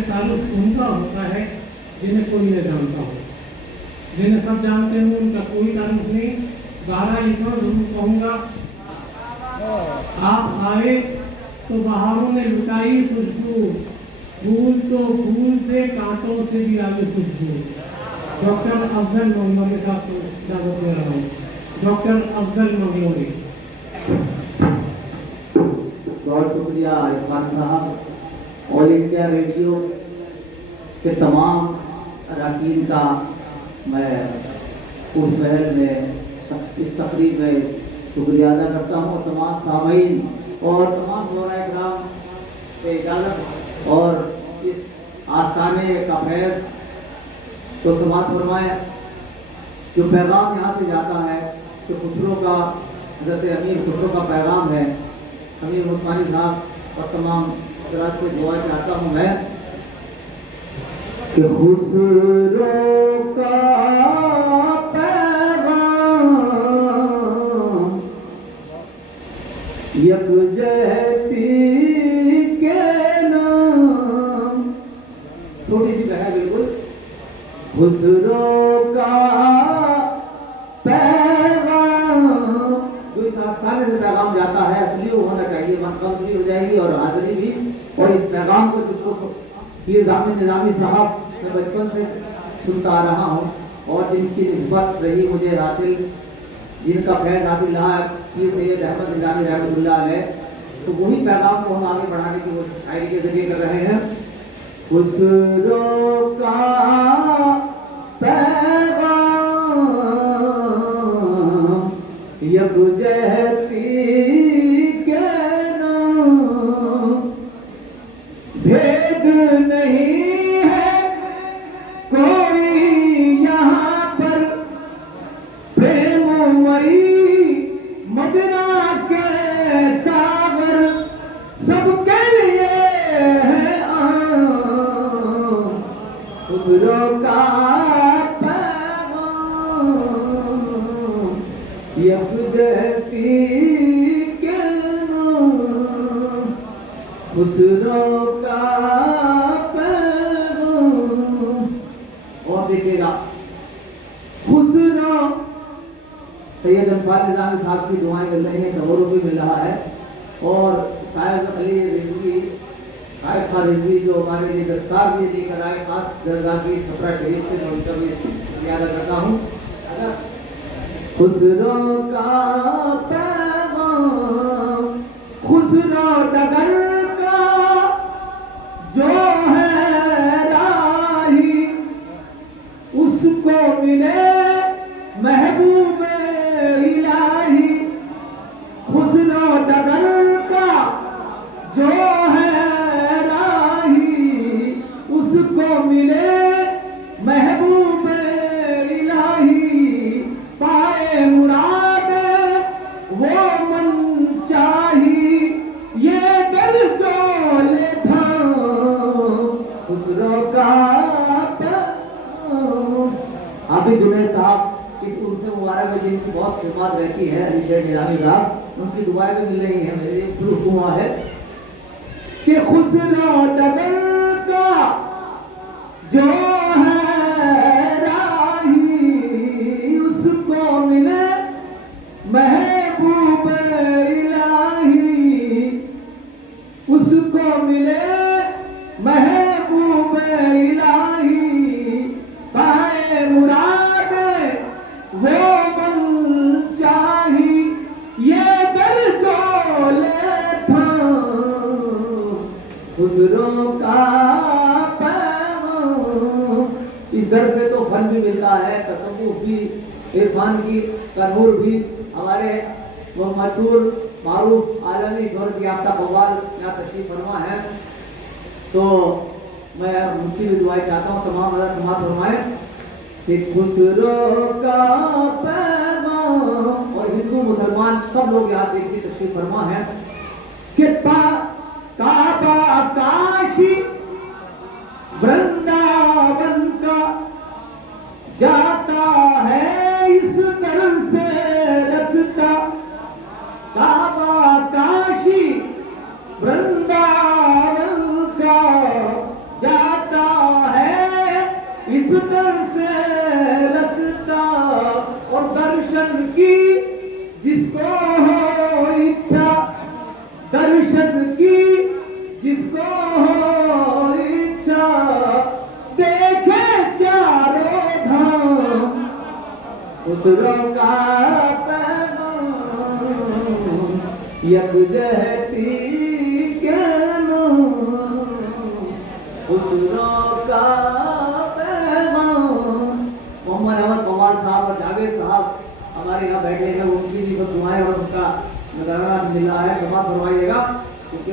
से ताल्लुक उनका होता है जिन्हें कोई नहीं जानता हो। जिन्हें सब जानते हैं उनका कोई ताल्लुक नहीं। 12 इतना जरूर कहूँगा, आप आए तो बाहरों ने लुटाई खुशबू, फूल तो फूल से, कांटों से भी आगे खुशबू। डॉक्टर अफजल मंगलोरी साहब को इजाजत दे रहा हूँ। डॉक्टर अफजल मंगलोरी। बहुत शुक्रिया इरफान साहब। ऑल इंडिया रेडियो के तमाम अरकान का मैं उस महल में इस तकरीब में शुक्रिया अदा करता हूँ। तमाम सामीन और तमाम ज़ोरा इकराम के इजाज़त और इस आस्थाने का फैज़ तो समाप्त फरमाया। जो पैगाम यहाँ से जाता है तो खुसरो का, हज़रत अमीर खुसरो का पैगाम है। अमीर उस्मानी साहब और तमाम हज़रात को दुआ चाहता हूँ मैं कि खुसरो का पैगाम यकजहती के नाम। थोड़ी सी बहन बिल्कुल। खुसरो का पैगाम जो इस आस्थाने से पैगाम जाता है असली वो होना चाहिए। मनकब भी हो जाएगी और हाजिरी भी। और इस पैगाम को जिसको पीर जामिल निजामी साहब मैं बचपन से सुनता आ रहा हूँ और जिनकी निस्बत रही मुझे हासिल, जिनका फैज़ हासिल रहा है पीर सैयद अहमद निजामी रहमतुल्लाह अलैह, तो वही पैगाम को हम आगे बढ़ाने की कोशिश शायरी के जरिए कर रहे हैं। खुसरो का पैगाम यकजहती के नाम। भेद नहीं है कोई यहाँ पर प्रेममयी मदना के सागर सबके लिए है आम। खुसरो का पैगाम यकजहती के नाम। खुसरो का पैगाम। और देखिएगा खुसरो सैयद अनफाल निजामी साहब की दुआएं मिल रही हैं, तवरुक भी मिल रहा है। और शायद अली रिजवी शायद खान रिजवी जो हमारे लिए दस्तार भी लेकर आए खास दरगाह की छपरा शरीफ से, मैं उनका भी याद करता हूँ। खुसरो का पैगाम खुसरो डगर का जो है राही, उसको मिले महबूब इलाही। खुसरो डगर का जो है राही, उसको मिले महबूब इलाही। पाए मुराद वो मन चाही, ये दिल जो ले था खुसरो का। अभी जुनैद साहब इस उनसे मुबारक में जिनकी बहुत खिदमत रहती है, अली शेर निजामी साहब, उनकी दुआएं भी मिल रही हैं। मेरे प्रूफ हुआ है कि खुसरो डगर का जो है राही, उसको मिले महबूब इलाही। उसको मिले महबूब इलाही। पाए मुराद वो मन चाही, ये दिल जो ले था खुसरो का पैगाम। इस दर से तो फन भी मिलता है, तसव्वुफ भी, इरफान की तनूर भी। हमारे वो मशहूर मारूफ आलमी शोहरत याफ्ता कव्वाल यहाँ तशरीफ फरमा है, तो मैं उनकी भी दुआएं चाहता हूँ। तमाम अदा समात फरमाए कि खुसरो का पैगाम। और हिंदू मुसलमान सब लोग यहाँ देखिए तशरीफ फरमा है कि काबा काशी वृंदावन का जाता है इस दर से रस्ता। काबा काशी वृंदावन का जाता इस दर से रसता और दर्शन की जिसको हो इच्छा, दर्शन की जिसको हो इच्छा, देखे चारों धाम खुसरो का पैगाम, यकजहती के नाम खुसरो का पैगाम। मोहम्मद अहमद कुमार साहब और जावेद साहब हमारे यहाँ बैठे हैं, उनकी भी कुछ दुआएं और उनका नजराना मिला है, जमा करवाइएगा क्योंकि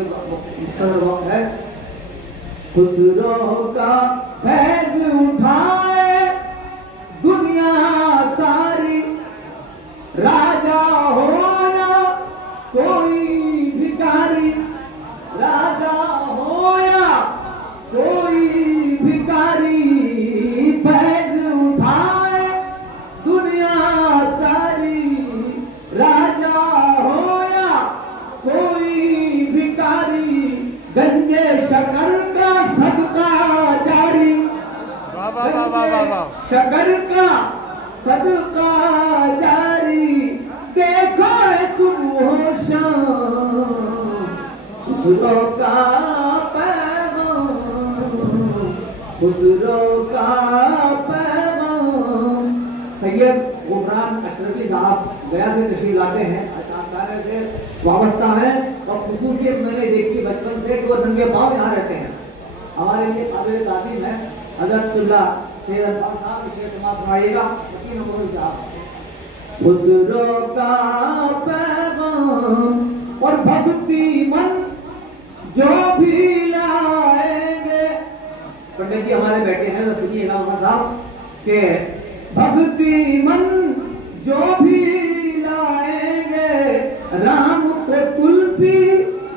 इस वक्त है। खुसरो का फैज उठाए दुनिया सारी, राजा हो या कोई भिखारी, राजा हो या कोई भिखारी, फैज उठाए दुनिया सारी, राजा हो या कोई भिखारी, गंजे शकर का सदका जारी, शकर का सदका जारी, देखो सुबह शाम खुसरो का पैगाम, खुसरो का पैगाम। सैयद गुफरान अशरफी साहब गया से तशरीफ लाते हैं, अचानक से वाबस्ता है और खुसूसियत मैंने देखी बचपन से कि वो नंगे पाँव यहाँ रहते हैं। हमारे लिए काबिल ताज़ीम है हज़रतुल्लाह सैयद अनवर साहब, इसे समाप्त फरमाइएगा। यकीन हो साहब खुसरो का पैगाम और भक्ति मन जो भी लाएंगे, पंडित जी हमारे बैठे हैं तो सुनिएगा अनवर साहब के भक्ति मन जो भी लाएंगे, राम को तुलसी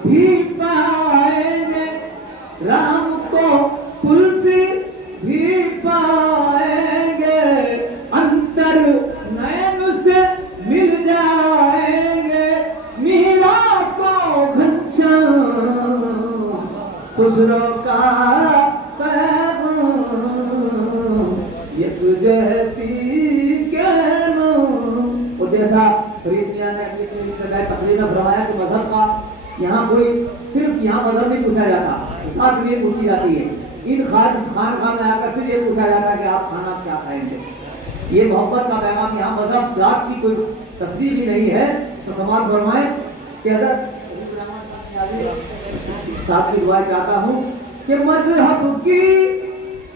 भी पाएंगे, राम को तुलसी भी पाएंगे, अंतर नैन से मिल जाएंगे, मीरा को घनश्याम खुसरो का पैगाम, यकजहती के नाम। और जैसा फरीद मियां ने अपनी तकरीर में फरमाया कि मजहब का यहाँ कोई सिर्फ यहाँ मजहब नहीं पूछा जाता, बात ये पूछी जाती है, इन खान में आकर फिर ये पूछा जाता है कि आप खाना क्या खाएंगे। ये मोहब्बत का पैगाम, यहाँ मजहब जात की कोई तस्वीर ही नहीं है। तो समाज फरमाए कि साथ की दुआ चाहता हूँ कि मजहब की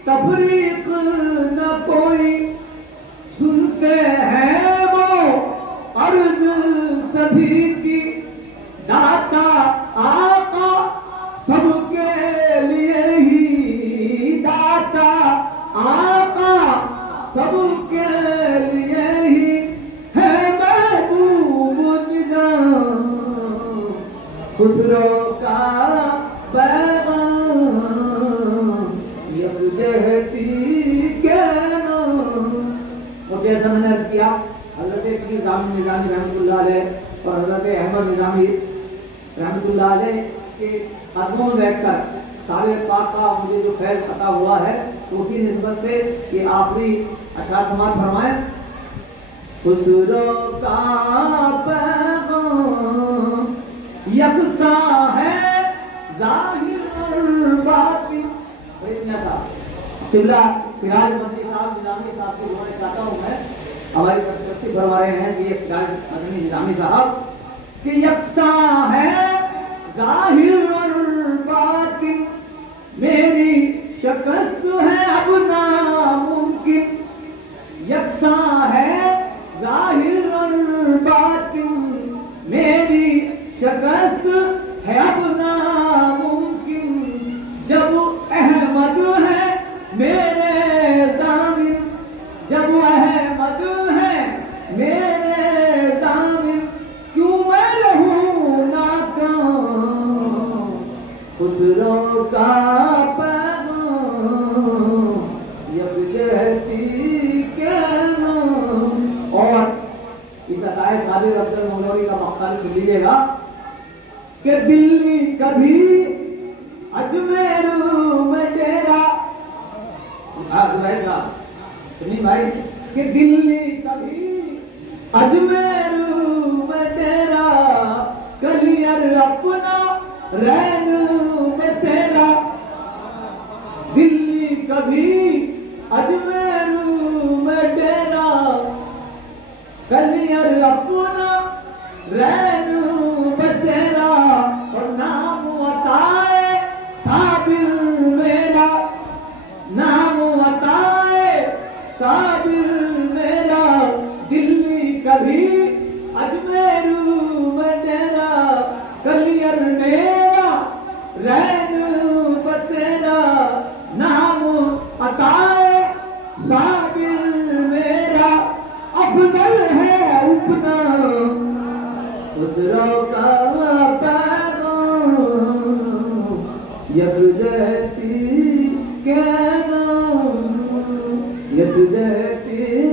तफरीक न कोई, सुनते हैं वो अर्ज सभी की, दाता आका सबके लिए ही, दाता आका सबके लिए ही है महबूब निजाम खुसरो का पैगाम, यकजहती के नाम। और जैसा मैंने अर्ज किया हज़रत निज़ामी रहमतुल्लाह अलैह और हज़रत अहमद निज़ामी रहमतुल्लाह अलैह के कदमों में बैठकर सारे पाक का मुझे जो फैज़ अता हुआ है, तो उसी निस्बत से ये आखिरी अशआर समाप्त फरमाए। खुसरो का पैगाम यकसा है ज़ाहिर और बातिन। किबला सिराज मदनी साहब निज़ामी साहब की दुआ चाहता हूँ मैं, हमारी सरपरस्ती फरमा रहे हैं कि ये सिराज मदनी निज़ामी साहब कि यकसा है ज़ाहिर और बातिन, मेरी शिकस्त है अब नामुमकिन, यकसा है ज़ाहिर और बातिन, मेरी शिकस्त है अब नामुमकिन, जब अहमद है मेरे दामिन, जब अहमद है मेरे दामिन, क्यों मैं रहूं नाकाम खुसरो का पैगाम, यकजहती के नाम। और इस अताए साबिर अफजल मौलवी का मक़ाल सुन लीजिएगा कि दिल्ली कभी अजमेर में डेरा, भाई कि दिल्ली कभी अजमेर में तेरा, कलियर अपना रैन बसेरा। दिल्ली कभी अजमेर में तेरा, कलियर अपना रैन बसेरा। और नाम बताए साबिर मेरा, नाम बताए साबिर मेरा। दिल्ली कभी अजमेर में तेरा, कलियर मेरा रैन बसेरा। नाम अताए साबिर मेरा, अफजल है उपना उतरों का पैगाम। यकजहती के नाम, यकजहती